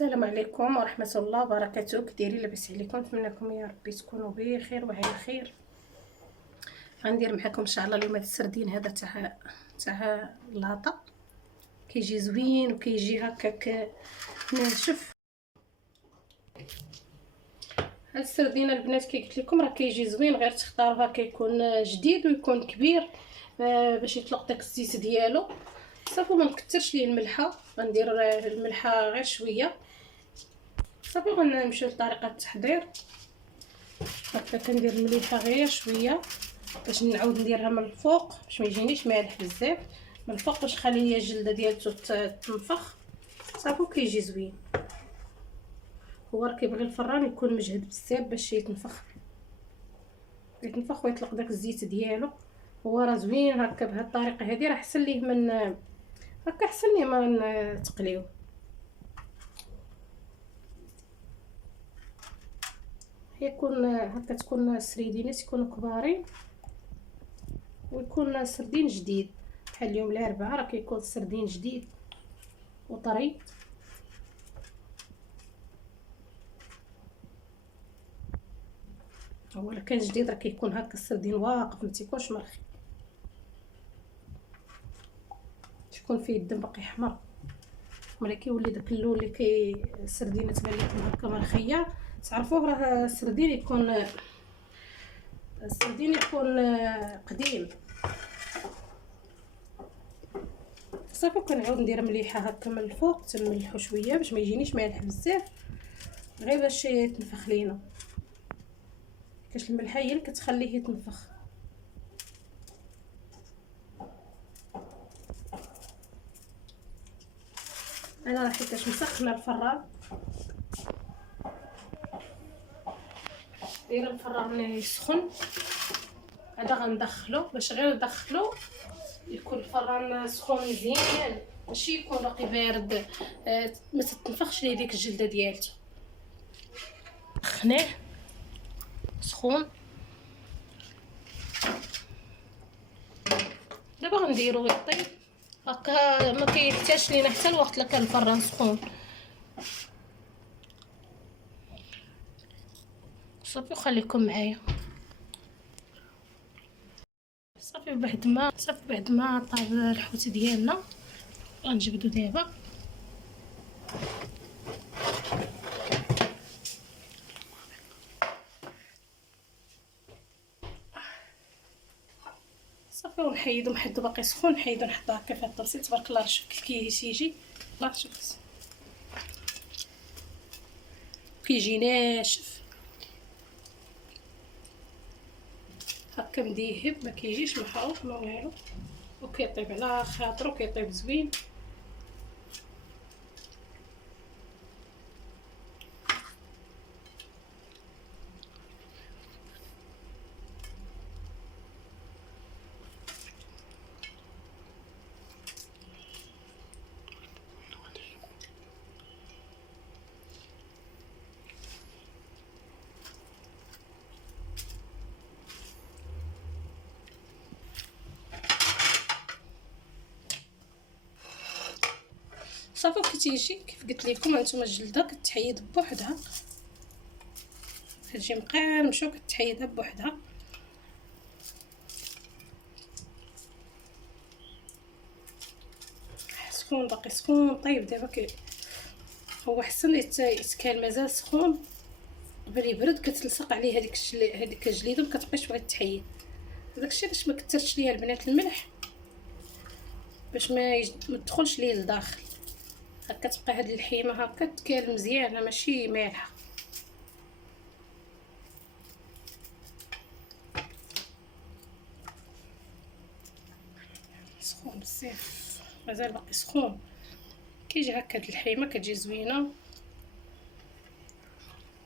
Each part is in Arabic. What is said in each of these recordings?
السلام عليكم ورحمة الله وبركاته. كديرين؟ لاباس عليكم؟ نتمنىكم يا ربي تكونوا بخير وعلى خير. غندير معكم ان شاء الله اليوم هذا السردين هذا تاع اللاطه، كيجي زوين وكيجي هكاك ناشف. هاد السردين البنات كي قلت لكم راه كيجي زوين، غير تختاروها كيكون جديد ويكون كبير باش يطلق داك الزيت ديالو. صافي ما نكثرش ليه الملحه، غندير الملحه غير شويه. صافي غنمشيو لطريقه التحضير. هكا كندير المليحه غير شويه باش نعاود نديرها من الفوق باش ما يجينيش مالح بزاف من الفوق، باش نخلي هي الجلده ديالته تنفخ. صافي كيجي زوين. هو راه كيبغي الفران يكون مجهد بزاف باش يتنفخ ويطلق داك الزيت ديالو. هو راه زوين هكا بهاد الطريقه هذه، راه احسن ليه من هكا، احسن ليه ما تقليوه. يكون هكا تكون السريدينات يكونوا كبارين ويكون سردين جديد بحال اليوم الاربعاء راه كيكون السردين جديد وطري. هو الا كان جديد راه كيكون هكا السردين واقف ما تيكونش مرخي، تكون فيه الدم باقي احمر. ملي كيولي داك اللون اللي السردينه تبان لكم هكا مرخيه، تعرفوه راه السردين يكون قديم. صافي كنعاود ندير مليحه هكا من الفوق، تنملحو شويه باش ما يجينيش مالح بزاف، غير باش يتنفخ لينا. كاش الملحه هي اللي كتخليه يتنفخ. انا راه حيتاش مسخنه الفران، دايره الفران يسخن. هذا غندخلو باش غير ندخلو يكون الفران سخون مزيان، ماشي يكون باقي بارد ما تتنفخش ليه ديك الجلده ديالته. سخناه سخون. دابا غنديرو يطيب هكا، ما كيحتاجش لينا حتى الوقت لا كان الفران سخون. صافي خليكم معايا. صافي بعد ما طاب الحوت ديالنا غنجبدو دابا. صافي ونحيدو محيدو باقي سخون، نحيدو نحطو هكا في الطاسه. تبارك الله شوف كيف كيجي، الله شوف كيجي ناشف هكا مديهب، ما كيجيش محروق ما والو، وكيطيب على خاطرو، كيطيب زوين. صافي كتيجي كيف قلت لكم هانتوما الجلده كتحيد بوحدها، كتجي مقرمشه وكتحيدها بوحدها. سخون باقي سخون طيب دابا هو حسن يتكال مازال سخون. قبل يبرد كتلصق عليه هذيك الجليده ما كتبقاش بغات تحيد. داكشي باش ما كثرتش ليها البنات الملح، باش ما تدخلش ليه لداخل. هكا تبقى هاد اللحيمه هكا تكال مزيانه ماشي مالحه. سخون بزاف مازال باقي سخون. كيجي هكا هاد اللحيمه كتجي زوينه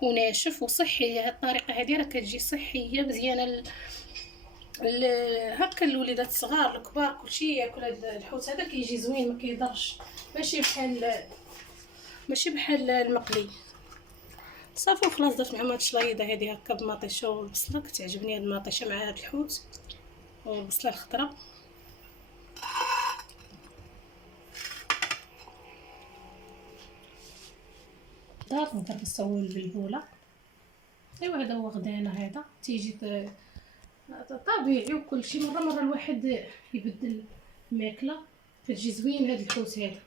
وناشف وصحي. هاد الطريقه هذه راه كتجي صحيه مزيانه هكا الوليدات الصغار الكبار كلشي ياكل هذا الحوت هذا، كيجي زوين ما كيضرش، ماشي بحال المقلي. صافي وخلاص درت معهم هاد الشلايضه هذه هكا بمطيشه والبصله، كتعجبني هاد المطيشه مع هاد الحوت والبصله الخضراء. الخضار نقدر نصويو البلبوله. ايوا هذا هو غدانا، هذا تيجي طبيعي وكلشي. مره الواحد يبدل الماكله كتجي زوين هذا الحوت هذا.